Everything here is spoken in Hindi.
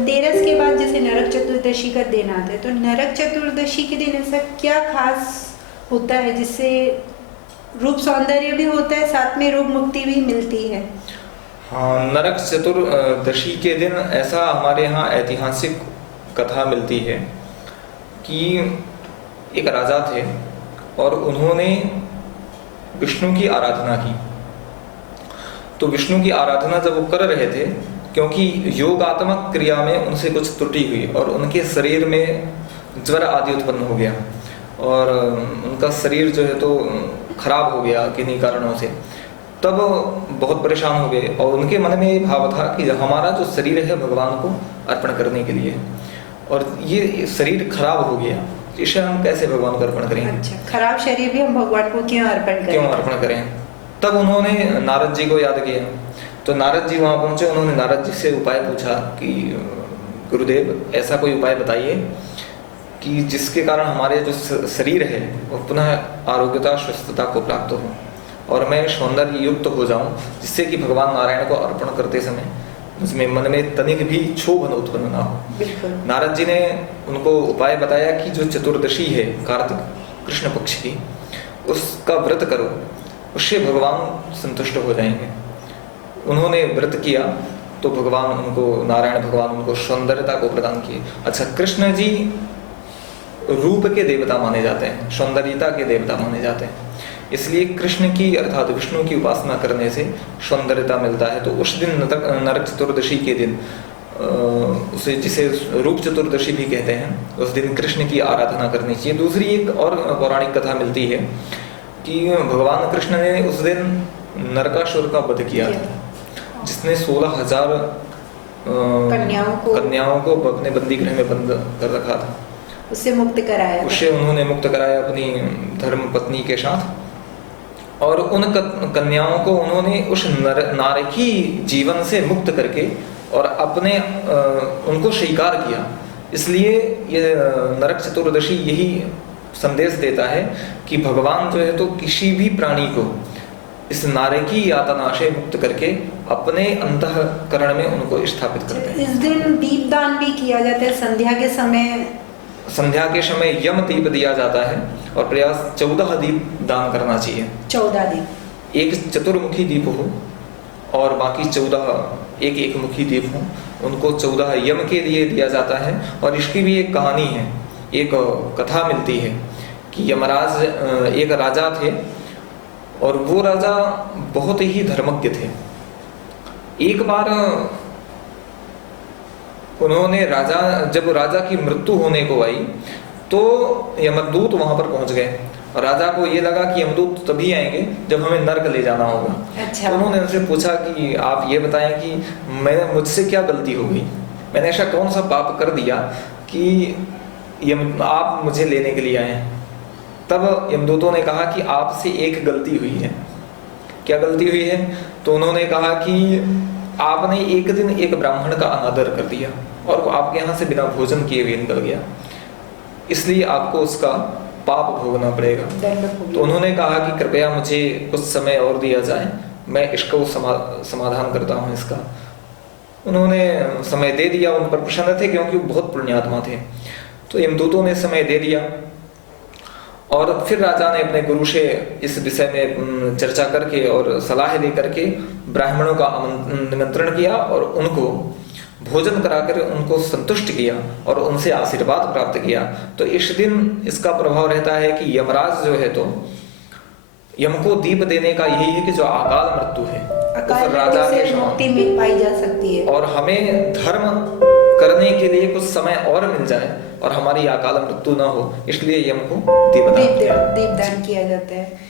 धनतेरस के बाद जैसे नरक चतुर्दशी का दिन आता है, तो नरक चतुर्दशी के दिन ऐसा क्या खास होता है जिससे रूप सौंदर्य भी होता है, साथ में रोग मुक्ति भी मिलती है? हाँ, नरक चतुर्दशी के दिन ऐसा हमारे यहाँ ऐतिहासिक कथा मिलती है कि एक राजा थे और उन्होंने विष्णु की आराधना की। तो विष्णु की आराधना जब वो कर रहे थे, क्योंकि योगात्मक क्रिया में उनसे कुछ त्रुटि हुई और उनके शरीर में ज्वर आदि उत्पन्न हो गया और उनका शरीर जो है तो खराब हो गया किन्हीं कारणों से। तब बहुत परेशान हो गए और उनके मन में ये भाव था कि हमारा जो शरीर है भगवान को अर्पण करने के लिए, और ये शरीर खराब हो गया, इसे हम कैसे भगवान को अर्पण करेंगे? अच्छा, खराब शरीर भी हम भगवान को क्यों अर्पण करें? तब उन्होंने नारद जी को याद किया। तो नारद जी वहां पहुंचे, उन्होंने नारद जी से उपाय पूछा कि गुरुदेव ऐसा कोई उपाय बताइए कि जिसके कारण हमारे जो शरीर है वो पुनः आरोग्यता स्वस्थता को प्राप्त हो और मैं सौंदर्य युक्त हो जाऊं, जिससे कि भगवान नारायण को अर्पण करते समय उसमें मन में तनिक भी क्षोभ उत्पन्न ना हो। नारद जी ने उनको उपाय बताया कि जो चतुर्दशी है कार्तिक कृष्ण पक्ष की, उसका व्रत करो, उससे भगवान संतुष्ट हो जाएंगे। उन्होंने व्रत किया तो भगवान उनको, नारायण भगवान उनको सौंदर्यता को प्रदान किए। अच्छा, कृष्ण जी रूप के देवता माने जाते हैं, सौंदर्यता के देवता माने जाते हैं, इसलिए कृष्ण की अर्थात विष्णु की उपासना करने से सौंदर्यता मिलता है। तो उस दिन नरक चतुर्दशी के दिन उसे जिसे रूप चतुर्दशी भी कहते हैं, उस दिन कृष्ण की आराधना करनी चाहिए। दूसरी एक और पौराणिक कथा मिलती है कि भगवान कृष्ण ने उस दिन नरकासुर का वध किया था, जिसने 16,000 कन्याओं को अपने बंदी गृह में बंद कर रखा था। उससे उन्होंने मुक्त कराया अपनी धर्म पत्नी के साथ, और उन कन्याओं को उन्होंने उस नारकी जीवन से मुक्त करके और अपने उनको स्वीकार किया। इसलिए ये नरक चतुर्दशी यही संदेश देता है कि भगवान जो है तो किसी भी प्राणी को इस नारकी यातना से मुक्त करके अपने अंतःकरण में उनको स्थापित करते हैं। इस दिन दीपदान भी किया जाता है संध्या के समय यम दीप दिया जाता है और प्रयास 14 दीप दान करना चाहिए। 14 दीप, एक चतुर्मुखी दीप हो और बाकी 14 एक मुखी दीप हो, उनको 14 यम के लिए दिया जाता है। और इसकी भी एक कहानी है, एक कथा मिलती है कि यमराज एक राजा थे और वो राजा बहुत ही धर्मज्ञ थे। एक बार उन्होंने जब राजा की मृत्यु होने को आई तो यमदूत वहां पर पहुंच गए और राजा को ये लगा कि यमदूत तभी आएंगे जब हमें नरक ले जाना होगा। अच्छा। तो उन्होंने उनसे पूछा कि आप ये बताएं कि मुझसे क्या गलती हो गई, मैंने ऐसा कौन सा पाप कर दिया कि आप मुझे लेने के लिए आए? तब यमदूतों ने कहा कि आपसे एक गलती हुई है। क्या गलती हुई है? तो उन्होंने कहा कि आपने एक दिन एक ब्राह्मण का अनादर कर दिया और वो आपके यहाँ से बिना भोजन किए हुए निकल गया, इसलिए आपको उसका पाप भोगना पड़ेगा। तो उन्होंने कहा कि कृपया मुझे कुछ समय और दिया जाए, मैं इसको समाधान करता हूँ इसका। उन्होंने समय दे दिया, उन पर प्रसन्न थे क्योंकि वो बहुत पुण्यात्मा थे। तो यमदूतों ने समय दे दिया और फिर राजा ने अपने गुरु से इस विषय में चर्चा करके और सलाह दे करके ब्राह्मणों का निमंत्रण किया और उनको भोजन कराकर उनको संतुष्ट किया और उनसे आशीर्वाद प्राप्त किया। तो इस दिन इसका प्रभाव रहता है कि यमराज जो है तो यम को दीप देने का यही है कि जो अकाल मृत्यु है उस राजा के मुक्ति मिल पाई जा सकती है और हमें धर्म करने के लिए कुछ समय और मिल जाए और हमारी अकाल मृत्यु ना हो, इसलिए यम को दीपदान किया जाता है।